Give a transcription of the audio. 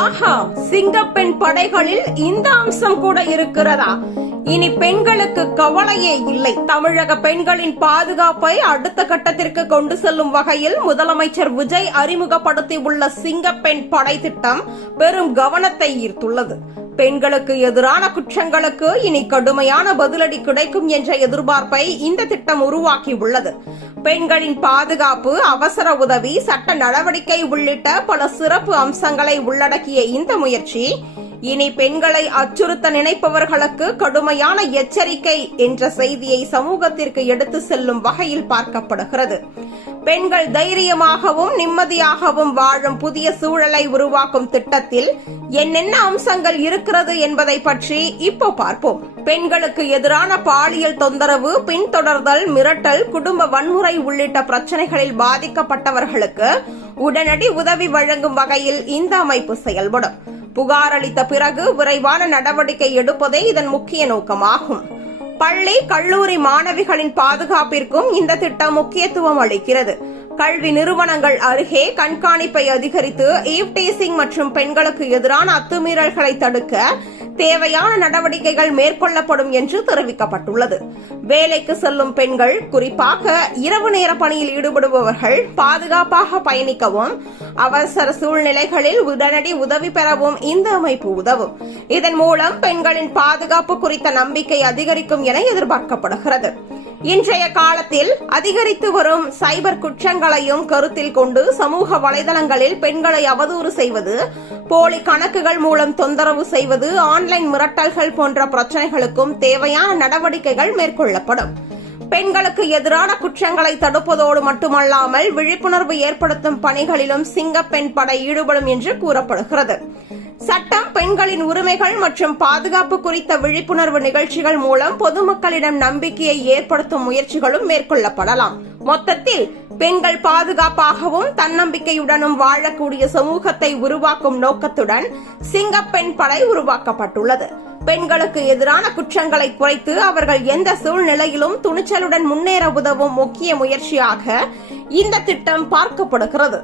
ஆஹா, சிங்கப்பெண் படைகளில் இந்த அம்சம் கூட இருக்கிறதா? இனி பெண்களுக்கு கவலையே இல்லை. தமிழக பெண்களின் பாதுகாப்பை அடுத்த கட்டத்திற்கு கொண்டு செல்லும் வகையில் முதலமைச்சர் விஜய் அறிமுகப்படுத்தியுள்ள சிங்கப்பெண் படை திட்டம் பெரும் கவனத்தை ஈர்த்துள்ளது. பெண்களுக்கு எதிரான குற்றங்களுக்கு இனி கடுமையான பதிலடி கிடைக்கும் என்ற எதிர்பார்ப்பை இந்த திட்டம் உருவாக்கியுள்ளது. பெண்களின் பாதுகாப்பு, அவசர உதவி, சட்ட நடவடிக்கை உள்ளிட்ட பல சிறப்பு அம்சங்களை உள்ளடக்கிய இந்த முயற்சி இனி பெண்களை அச்சுறுத்த நினைப்பவர்களுக்கு கடுமையான எச்சரிக்கை என்ற செய்தியை சமூகத்திற்கு எடுத்து செல்லும் வகையில் பார்க்கப்படுகிறது. பெண்கள் தைரியமாகவும் நிம்மதியாகவும் வாழும் புதிய சூழலை உருவாக்கும் திட்டத்தில் என்னென்ன அம்சங்கள் இருக்கிறது என்பதை பற்றி இப்போ பார்ப்போம். பெண்களுக்கு எதிரான பாலியல் தொந்தரவு, பின்தொடர்தல், மிரட்டல், குடும்ப வன்முறை உள்ளிட்ட பிரச்சனைகளில் பாதிக்கப்பட்டவர்களுக்கு உடனடி உதவி வழங்கும் வகையில் இந்த அமைப்பு செயல்படும். புகார் அளித்த பிறகு விரைவான நடவடிக்கை எடுப்பதே இதன் முக்கிய நோக்கமாகும். பள்ளி, கல்லூரி மாணவிகளின் பாதுகாப்பிற்கும் இந்த திட்டம் முக்கியத்துவம் அளிக்கிறது. கல்வி நிறுவனங்கள் அருகே கண்காணிப்பை அதிகரித்து ஈவ் டீசிங் மற்றும் பெண்களுக்கு எதிரான அத்துமீறல்களை தடுக்க தேவையான நடவடிக்கைகள் மேற்கொள்ளப்படும் என்று தெரிவிக்கப்பட்டுள்ளது. வேலைக்கு செல்லும் பெண்கள், குறிப்பாக இரவு நேர பணியில் ஈடுபடுபவர்கள் பாதுகாப்பாக பயணிக்கவும் அவசர சூழ்நிலைகளில் உடனடி உதவி பெறவும் இந்த அமைப்பு உதவும். இதன் மூலம் பெண்களின் பாதுகாப்பு குறித்த நம்பிக்கை அதிகரிக்கும் என எதிர்பார்க்கப்படுகிறது. இன்றைய காலத்தில் அதிகரித்து வரும் சைபர் குற்றங்களையும் கருத்தில் கொண்டு சமூக வலைதளங்களில் பெண்களை அவதூறு செய்வது, போலி கணக்குகள் மூலம் தொந்தரவு செய்வது, ஆன்லைன் மிரட்டல்கள் போன்ற பிரச்சனைகளுக்கும் தேவையான நடவடிக்கைகள் மேற்கொள்ளப்படும். பெண்களுக்கு எதிரான குற்றங்களை தடுப்பதோடு மட்டுமல்லாமல் விழிப்புணர்வு ஏற்படுத்தும் பணிகளிலும் சிங்கப்பெண் படை ஈடுபடும் என்று கூறப்படுகிறது. சட்டம், பெண்களின் உரிமைகள் மற்றும் பாதுகாப்பு குறித்த விழிப்புணர்வு நிகழ்ச்சிகள் மூலம் பொதுமக்களிடம் நம்பிக்கையை ஏற்படுத்தும் முயற்சிகளும் மேற்கொள்ளப்படலாம். மொத்தத்தில் பெண்கள் பாதுகாப்பாகவும் தன்னம்பிக்கையுடனும் வாழக்கூடிய சமூகத்தை உருவாக்கும் நோக்கத்துடன் சிங்கப்பெண் படை உருவாக்கப்பட்டுள்ளது. பெண்களுக்கு எதிரான குற்றங்களை குறைத்து அவர்கள் எந்த சூழ்நிலையிலும் துணிச்சலுடன் முன்னேற உதவும் முக்கிய முயற்சியாக இந்த திட்டம் பார்க்கப்படுகிறது.